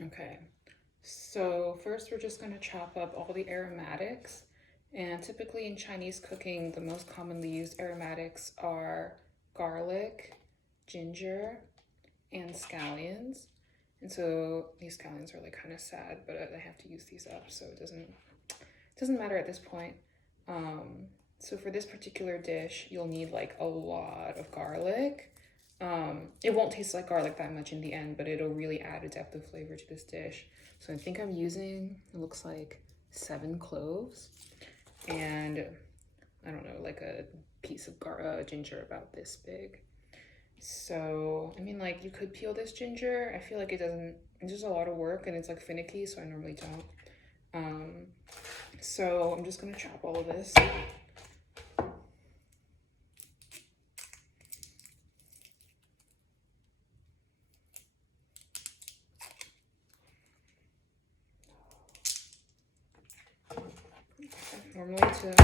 Okay, so first we're just gonna chop up all the aromatics. And typically in Chinese cooking, the most commonly used aromatics are garlic, ginger, and scallions. And so these scallions are like kind of sad, but I have to use these up, so it doesn't matter at this point. So for this particular dish, you'll need like a lot of garlic. It won't taste like garlic that much in the end, but it'll really add a depth of flavor to this dish. So I think I'm using, it looks like 7 cloves and I don't know, like a piece of ginger about this big. So, I mean, like you could peel this ginger. I feel like it's just a lot of work and it's like finicky, so I normally don't. So I'm just gonna chop all of this. Normally to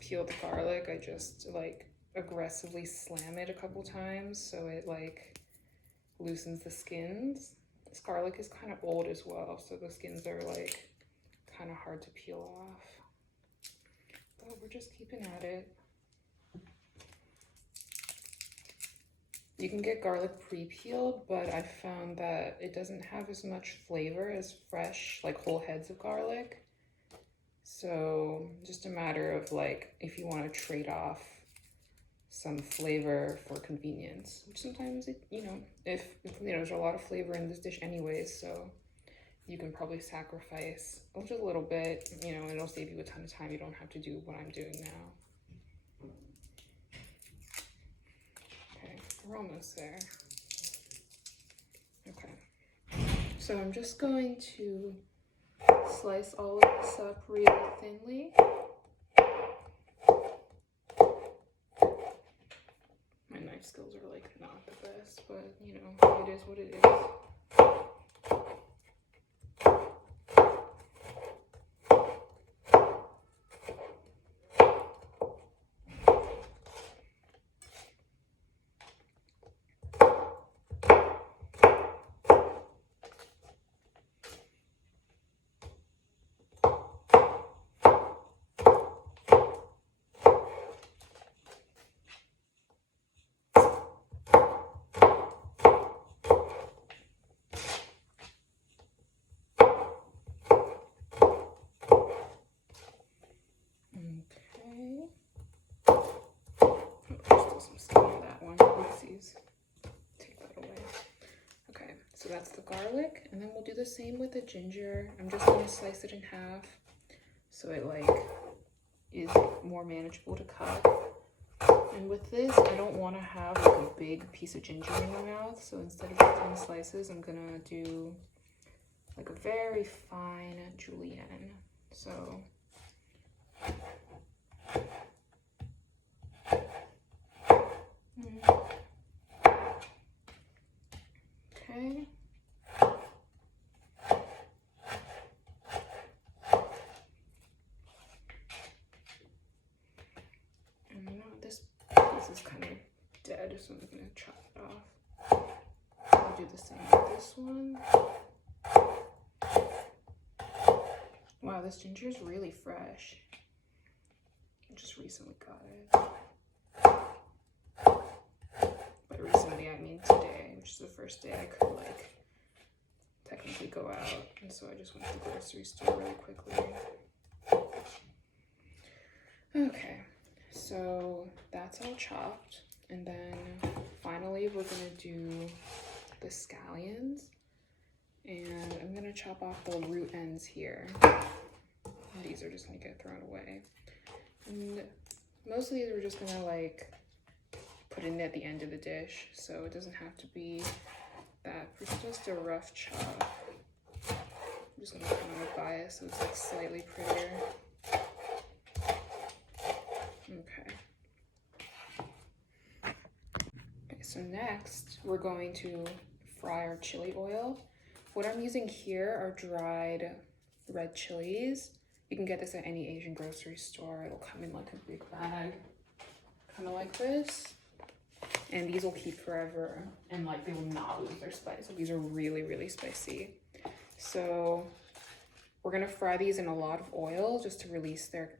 peel the garlic, I just like aggressively slam it a couple times so it like loosens the skins. This garlic is kind of old as well, so the skins are like kind of hard to peel off. But we're just keeping at it. You can get garlic pre-peeled, but I found that it doesn't have as much flavor as fresh, like whole heads of garlic. So just a matter of like, if you want to trade off some flavor for convenience, which sometimes it, if there's a lot of flavor in this dish anyways, so you can probably sacrifice just a little bit, and it'll save you a ton of time. You don't have to do what I'm doing now. Okay, we're almost there. Okay, so I'm just going to slice all of this up really thinly. My knife skills are like not the best, but it is what it is. Take that away. Okay, so that's the garlic, and then we'll do the same with the ginger. I'm just gonna slice it in half so it like is more manageable to cut. And with this, I don't want to have like a big piece of ginger in my mouth, so instead of thin slices, I'm gonna do like a very fine julienne. So okay. And this piece is kind of dead, so I'm gonna chop it off. I'll do the same with this one. Wow, this ginger is really fresh. I just recently got it. By recently, I mean today, which is the first day I could like technically go out, and so I just went to the grocery store really quickly. Okay, so that's all chopped, and then finally we're gonna do the scallions, and I'm gonna chop off the root ends here. And these are just gonna get thrown away, and mostly we're just gonna like put it at the end of the dish, so it doesn't have to be that. It's just a rough chop. I'm just gonna put it on the bias so it's like slightly prettier. Okay. So next we're going to fry our chili oil. What I'm using here are dried red chilies. You can get this at any Asian grocery store. It'll come in like a big bag, kind of like this. and these will keep forever, and like they will not lose their spice. So these are really, really spicy. So we're gonna fry these in a lot of oil just to release their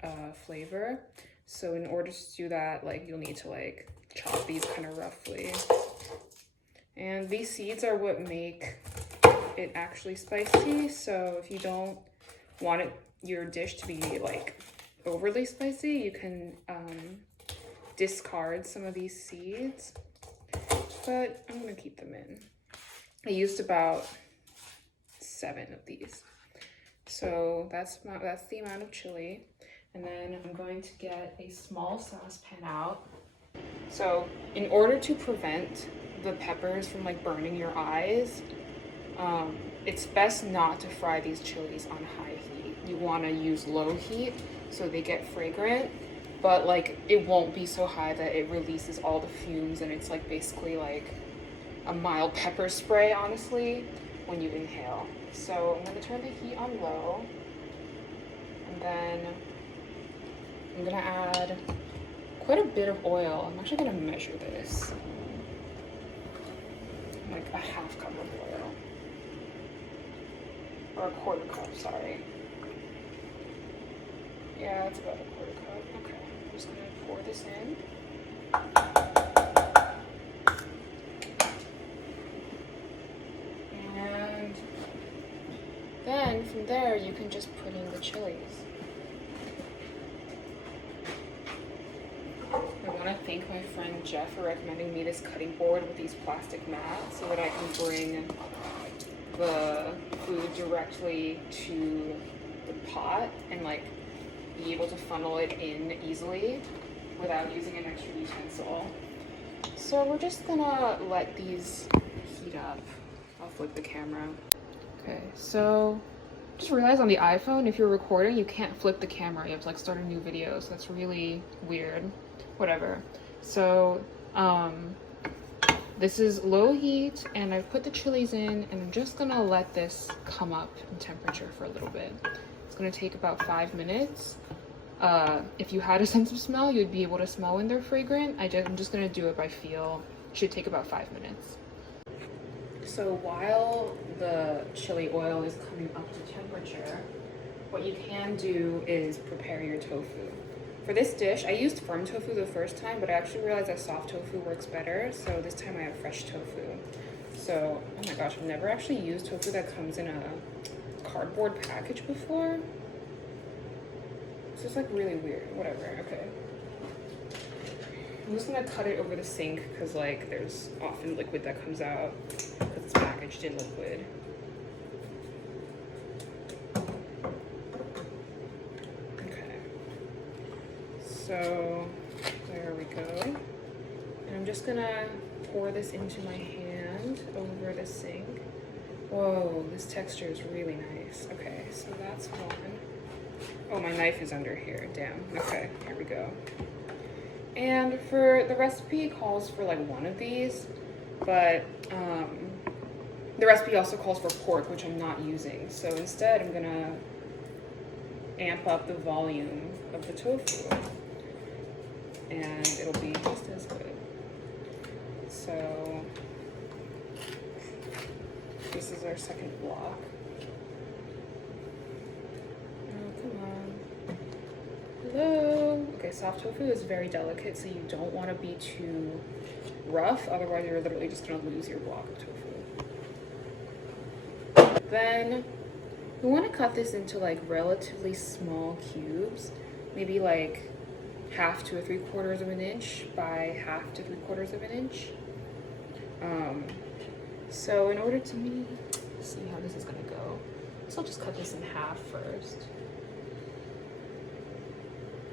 flavor. So in order to do that, like you'll need to like chop these kind of roughly. And these seeds are what make it actually spicy. So if you don't want your dish to be like overly spicy, you can discard some of these seeds, but I'm gonna keep them in. I used about 7 of these. So that's the amount of chili. And then I'm going to get a small saucepan out. So in order to prevent the peppers from like burning your eyes, it's best not to fry these chilies on high heat. You want to use low heat so they get fragrant, but like it won't be so high that it releases all the fumes and it's like basically like a mild pepper spray, honestly, when you inhale. So I'm going to turn the heat on low, and then I'm going to add quite a bit of oil. I'm actually going to measure this. Like a half cup of oil. Or a quarter cup, sorry. Yeah, it's about a quarter cup. Okay, I'm just gonna pour this in. And then from there, you can just put in the chilies. I want to thank my friend Jeff for recommending me this cutting board with these plastic mats so that I can bring the food directly to the pot and like be able to funnel it in easily without using an extra utensil. So we're just gonna let these heat up. I'll flip the camera. Okay, so just realized on the iPhone, if you're recording, you can't flip the camera. You have to like start a new video, so that's really weird. Whatever. So this is low heat, and I've put the chilies in, and I'm just gonna let this come up in temperature for a little bit. It's gonna take about 5 minutes. If you had a sense of smell, you'd be able to smell when they're fragrant. I'm just gonna do it by feel. It should take about 5 minutes. So while the chili oil is coming up to temperature, what you can do is prepare your tofu. For this dish, I used firm tofu the first time, but I actually realized that soft tofu works better, so this time I have fresh tofu. So, oh my gosh, I've never actually used tofu that comes in a cardboard package before. It's just like really weird, whatever, okay. I'm just gonna cut it over the sink because like there's often liquid that comes out because it's packaged in liquid. So there we go. And I'm just gonna pour this into my hand over the sink. Whoa, this texture is really nice. Okay, so that's one. Oh, my knife is under here, damn. Okay, here we go. And for the recipe, it calls for like one of these, but the recipe also calls for pork, which I'm not using. So instead, I'm gonna amp up the volume of the tofu, and it'll be just as good. So this is our second block. Oh, come on. Hello. Okay, soft tofu is very delicate, so you don't want to be too rough, otherwise you're literally just going to lose your block of tofu. Then we want to cut this into like relatively small cubes, maybe like 1/2 to 3/4 of an inch by 1/2 to 3/4 of an inch. So in order to see how this is gonna go, so I'll just cut this in half first.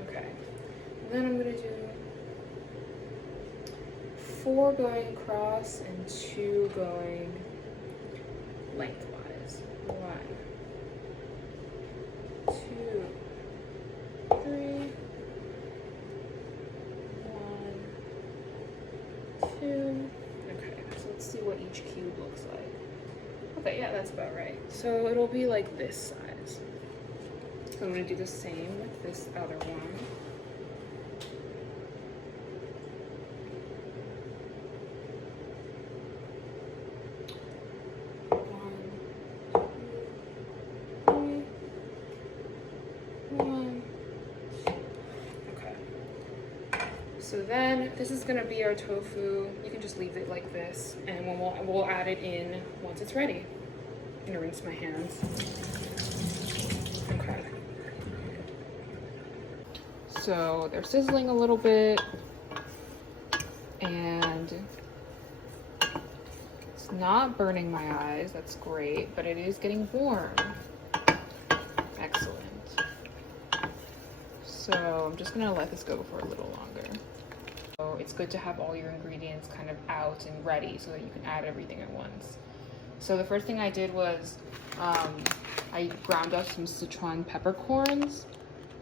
Okay, and then I'm gonna do 4 going across and 2 going lengthwise. 1, 2, 3. 1, 2. Okay, so let's see what each cube looks like. Okay, yeah, that's about right. So it'll be like this size. So I'm gonna do the same with this other one. So then this is gonna be our tofu. You can just leave it like this, and when we'll add it in once it's ready. I'm gonna rinse my hands. Okay. So they're sizzling a little bit, and it's not burning my eyes. That's great, but it is getting warm. Excellent. So I'm just gonna let this go for a little longer. So it's good to have all your ingredients kind of out and ready so that you can add everything at once. So the first thing I did was I ground up some Sichuan peppercorns.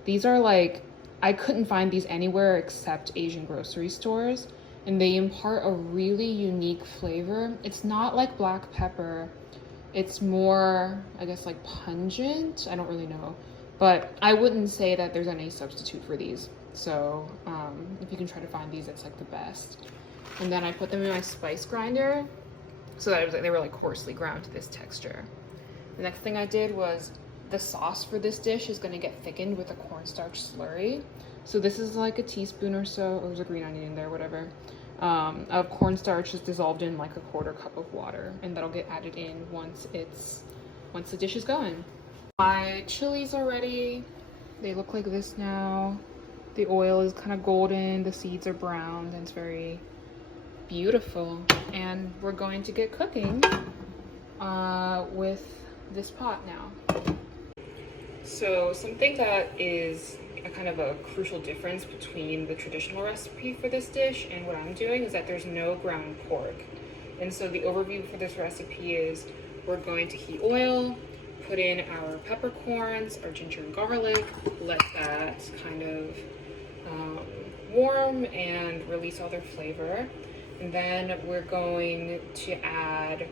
These are like, I couldn't find these anywhere except Asian grocery stores, and they impart a really unique flavor. It's not like black pepper. It's more, I guess, like pungent. I don't really know. But I wouldn't say that there's any substitute for these. So if you can try to find these, it's like the best. And then I put them in my spice grinder so that it was like, they were like coarsely ground to this texture. The next thing I did was the sauce for this dish is gonna get thickened with a cornstarch slurry. So this is like a teaspoon or so, or there's a green onion in there, whatever, of cornstarch is dissolved in like a 1/4 cup of water, and that'll get added in once the dish is going. My chilies are ready. They look like this now. The oil is kind of golden, the seeds are brown, and it's very beautiful. And we're going to get cooking with this pot now. So something that is a kind of a crucial difference between the traditional recipe for this dish and what I'm doing is that there's no ground pork. And so the overview for this recipe is we're going to heat oil, put in our peppercorns, our ginger and garlic, let that kind of warm and release all their flavor. And then we're going to add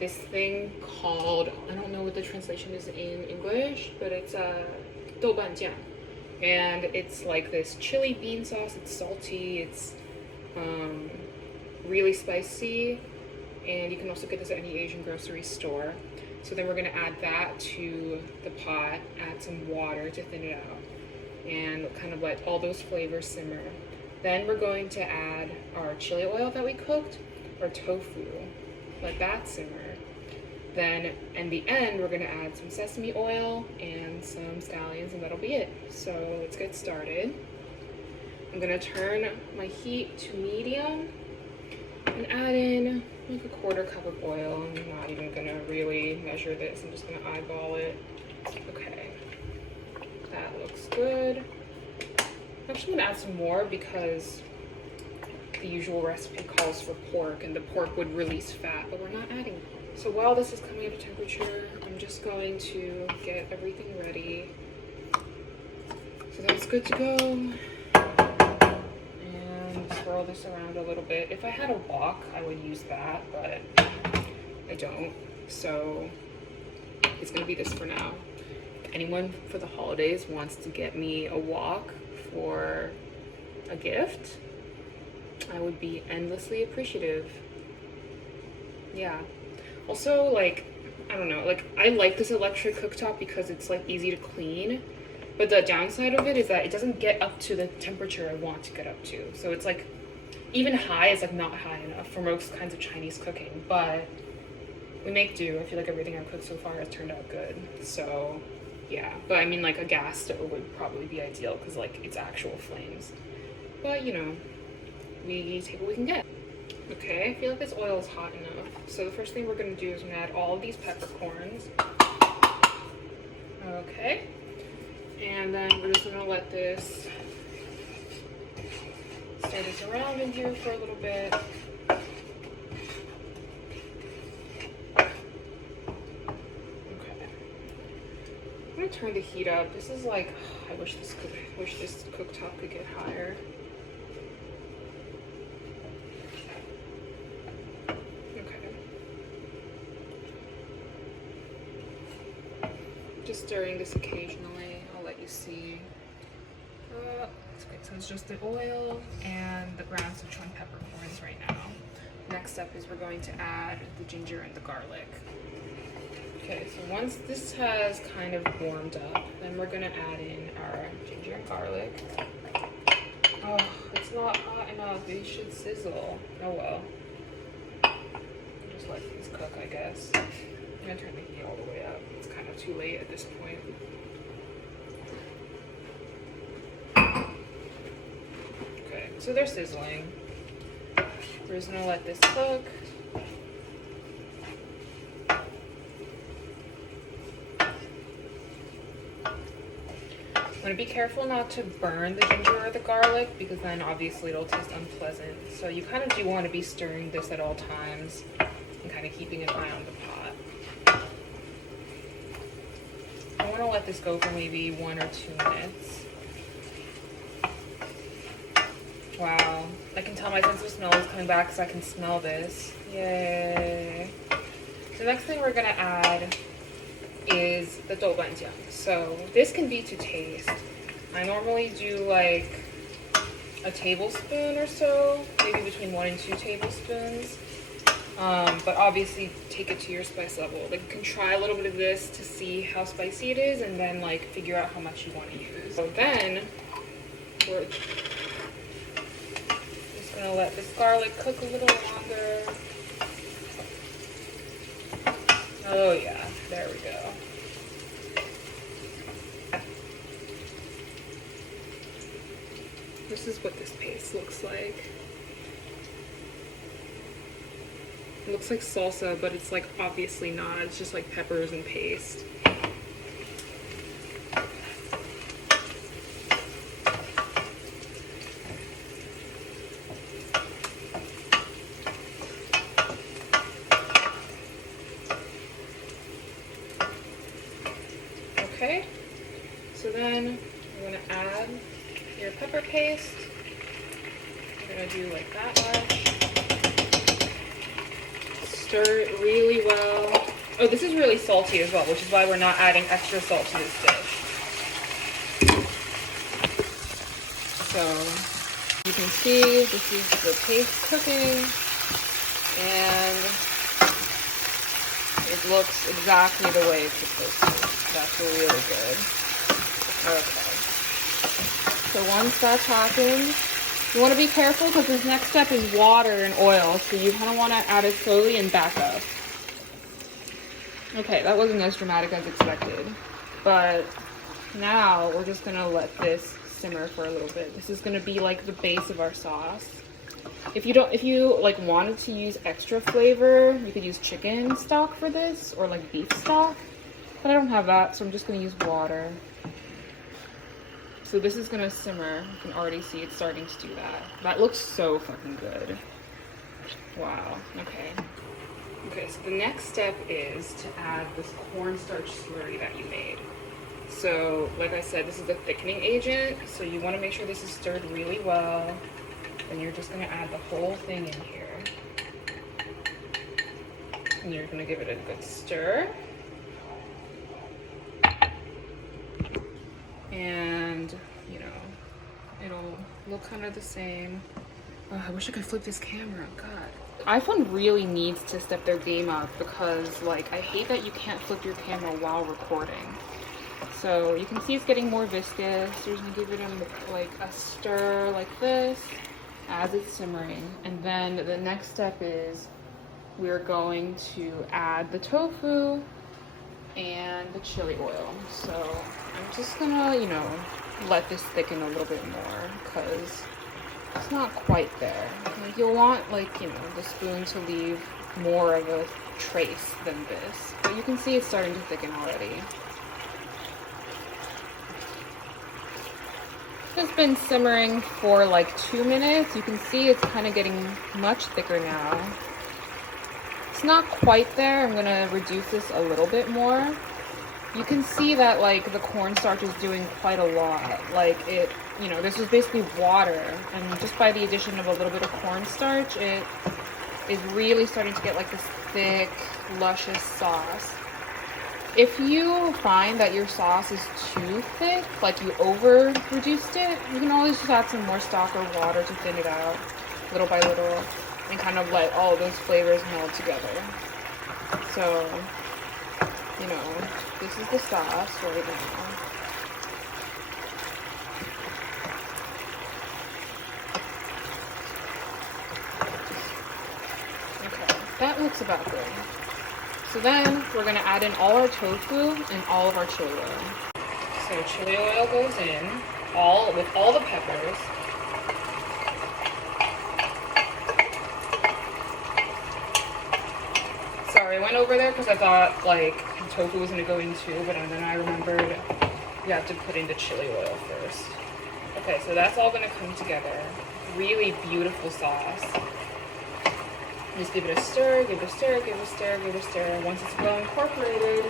this thing called, I don't know what the translation is in English, but it's doubanjiang. And it's like this chili bean sauce. It's salty, it's really spicy, and you can also get this at any Asian grocery store. So then we're gonna add that to the pot, add some water to thin it out, and kind of let all those flavors simmer. Then we're going to add our chili oil that we cooked, our tofu, let that simmer. Then in the end, we're gonna add some sesame oil and some scallions, and that'll be it. So let's get started. I'm gonna turn my heat to medium and add in like a 1/4 cup of oil. I'm not even gonna really measure this. I'm just gonna eyeball it. Okay, that looks good. I'm actually gonna add some more because the usual recipe calls for pork, and the pork would release fat, but we're not adding pork. So while this is coming up to temperature, I'm just going to get everything ready. So that's good to go. And swirl this around a little bit. If I had a wok, I would use that, but I don't. So it's gonna be this for now. If anyone for the holidays wants to get me a wok for a gift, I would be endlessly appreciative. Yeah. Also, like, I don't know, like, I like this electric cooktop because it's, like, easy to clean. But the downside of it is that it doesn't get up to the temperature I want to get up to. So it's, like, even high is, like, not high enough for most kinds of Chinese cooking. But we make do. I feel like everything I've cooked so far has turned out good. So, yeah. But, I mean, like, a gas stove would probably be ideal because, like, it's actual flames. But, you know, we take what we can get. Okay, I feel like this oil is hot enough. So the first thing we're gonna do is we're gonna add all of these peppercorns. Okay, and then we're just gonna let this stir this around in here for a little bit. Okay, I'm gonna turn the heat up. This is like, I wish this cooktop could get higher. Just stirring this occasionally. I'll let you see. Okay, so it's just the oil and the ground Sichuan peppercorns right now. Next step is we're going to add the ginger and the garlic. Okay, so once this has kind of warmed up, then we're gonna add in our ginger and garlic. Oh, it's not hot enough. These should sizzle. Oh well. Just let these cook, I guess. I'm gonna turn the heat all the way up. It's kind of too late at this point. Okay, so they're sizzling. We're just gonna let this cook. I'm gonna be careful not to burn the ginger or the garlic because then obviously it'll taste unpleasant. So you kind of do want to be stirring this at all times and kind of keeping an eye on the pot. I want to let this go for maybe 1 or 2 minutes. Wow, I can tell my sense of smell is coming back because I can smell this. Yay. The next thing we're gonna add is the doubanjiang. So this can be to taste. I normally do like a tablespoon or so, maybe between 1 and 2 tablespoons. But obviously take it to your spice level. Like you can try a little bit of this to see how spicy it is and then like figure out how much you want to use. So then we're just gonna let this garlic cook a little longer. Oh yeah, there we go. This is what this paste looks like. It looks like salsa, but it's like obviously not. It's just like peppers and paste. Okay, so then we're gonna add your pepper paste. We're gonna do like that much. Stir it really well. Oh, this is really salty as well, which is why we're not adding extra salt to this dish. So you can see this is the paste cooking and it looks exactly the way it's supposed to. That's really good. Okay. So once that's happened, you want to be careful because this next step is water and oil. So you kind of want to add it slowly and back up. Okay, that wasn't as dramatic as expected. But now we're just going to let this simmer for a little bit. This is going to be like the base of our sauce. If you like wanted to use extra flavor, you could use chicken stock for this or like beef stock. But I don't have that, so I'm just going to use water. So this is going to simmer. You can already see it's starting to do that. That looks so fucking good. Wow. Okay. Okay, so the next step is to add this cornstarch slurry that you made. So, like I said, this is a thickening agent, so you want to make sure this is stirred really well. And you're just going to add the whole thing in here. And you're going to give it a good stir. And, you know, it'll look kind of the same. Oh, I wish I could flip this camera. God. iPhone really needs to step their game up because, like, I hate that you can't flip your camera while recording. So you can see it's getting more viscous. You're just gonna give it like a stir like this as it's simmering. And then the next step is we're going to add the tofu and the chili oil. So I'm just gonna, you know, let this thicken a little bit more because it's not quite there. Like, you'll want, like, you know, the spoon to leave more of a trace than this. But you can see it's starting to thicken already. It's been simmering for like 2 minutes. You can see it's kind of getting much thicker now. It's not quite there. I'm gonna reduce this a little bit more. You can see that like the cornstarch is doing quite a lot. Like it, you know, this is basically water, and just by the addition of a little bit of cornstarch, it is really starting to get like this thick, luscious sauce. If you find that your sauce is too thick, like you over reduced it, you can always just add some more stock or water to thin it out little by little and kind of let all of those flavors meld together. So, you know, this is the sauce right now. that looks about good. So then we're gonna add in all our tofu and all of our chili oil. So chili oil goes in, with all the peppers. Sorry, I went over there because I thought like the tofu was gonna go in too, but then I remembered you have to put in the chili oil first. Okay, so that's all gonna come together. Really beautiful sauce. Just give it a stir, give it a stir, give it a stir, give it a stir. Once it's well incorporated,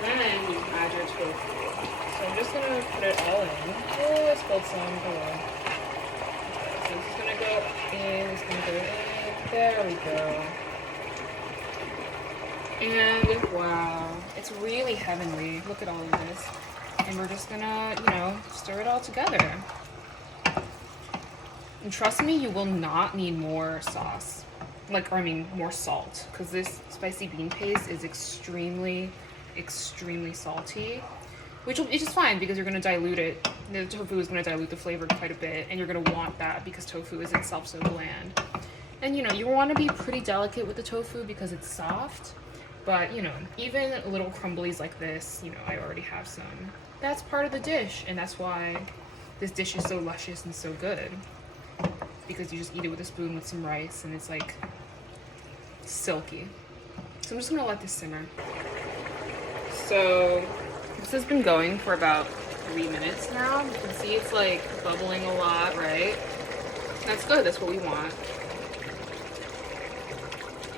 then you can add your tofu. So I'm just gonna put it all in. Oh, I spilled some. Oh well. Okay, so this is gonna go in, it's gonna go in. There we go. And wow, it's really heavenly. Look at all of this. And we're just gonna, stir it all together. And trust me, you will not need more sauce. More salt. Because this spicy bean paste is extremely, extremely salty. Which is just fine because you're going to dilute it. The tofu is going to dilute the flavor quite a bit. And you're going to want that because tofu is itself so bland. And you want to be pretty delicate with the tofu because it's soft. But, even little crumblies like this, I already have some. That's part of the dish. And that's why this dish is so luscious and so good. Because you just eat it with a spoon with some rice and it's like silky. So I'm just gonna let this simmer. So this has been going for about 3 minutes now. You can see it's like bubbling a lot, right? That's good, that's what we want.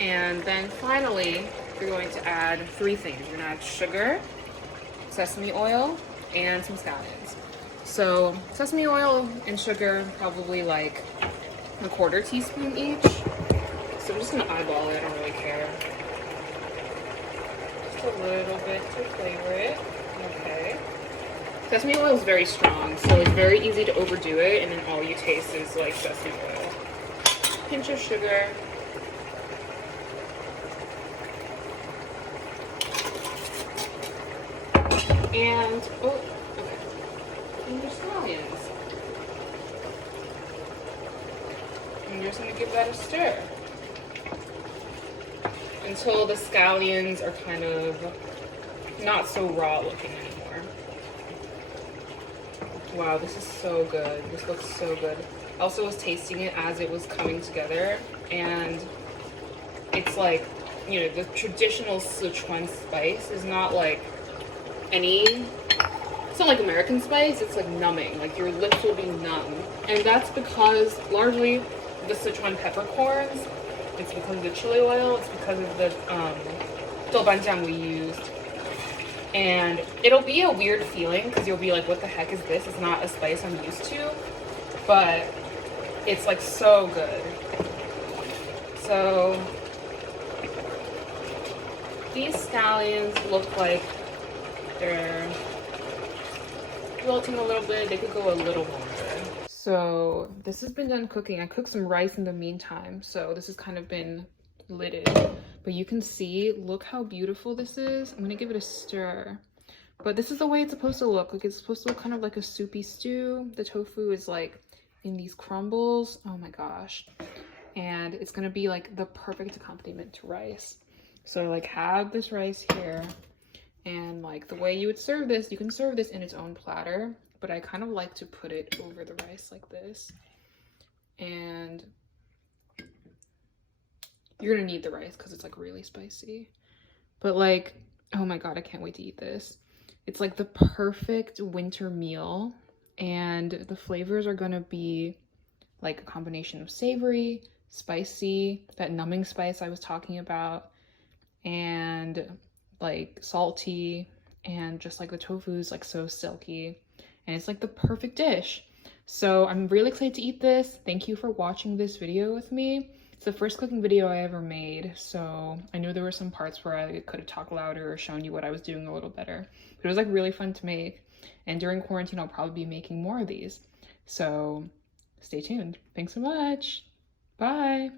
And then finally, you're going to add 3 things. You're gonna add sugar, sesame oil, and some scallions. So sesame oil and sugar, probably like a 1/4 teaspoon each. So I'm just gonna eyeball it, I don't really care. Just a little bit to flavor it. Okay. Sesame oil is very strong, so it's very easy to overdo it, and then all you taste is like sesame oil. Pinch of sugar. And, and your scallions. And you're just gonna give that a stir until the scallions are kind of not so raw looking anymore. Wow, this is so good. This looks so good. I also was tasting it as it was coming together, and it's like, the traditional Sichuan spice is not like it's not like American spice, it's like numbing, like your lips will be numb. And that's because largely the Sichuan peppercorns, it's because of the chili oil, it's because of the doubanjiang we used. And it'll be a weird feeling because you'll be like, what the heck is this? It's not a spice I'm used to, but it's like so good. So these scallions look like they're wilting a little bit. They could go a little longer. So this has been done cooking. I cooked some rice in the meantime, so this has kind of been lidded. But you can see, look how beautiful this is. I'm gonna give it a stir. But this is the way it's supposed to look. Like, it's supposed to look kind of like a soupy stew. The tofu is like in these crumbles. Oh my gosh. And it's gonna be like the perfect accompaniment to rice. So like, have this rice here. And like the way you would serve this, you can serve this in its own platter, but I kind of like to put it over the rice like this. And you're gonna need the rice because it's like really spicy. But like, oh my God, I can't wait to eat this. It's like the perfect winter meal, and the flavors are gonna be like a combination of savory, spicy, that numbing spice I was talking about, and like salty, and just like the tofu is like so silky, and it's like the perfect dish. So I'm really excited to eat this. Thank you for watching this video with me. It's the first cooking video I ever made, so I knew there were some parts where I could have talked louder or shown you what I was doing a little better, but it was like really fun to make. And during quarantine I'll probably be making more of these, so stay tuned. Thanks so much. Bye.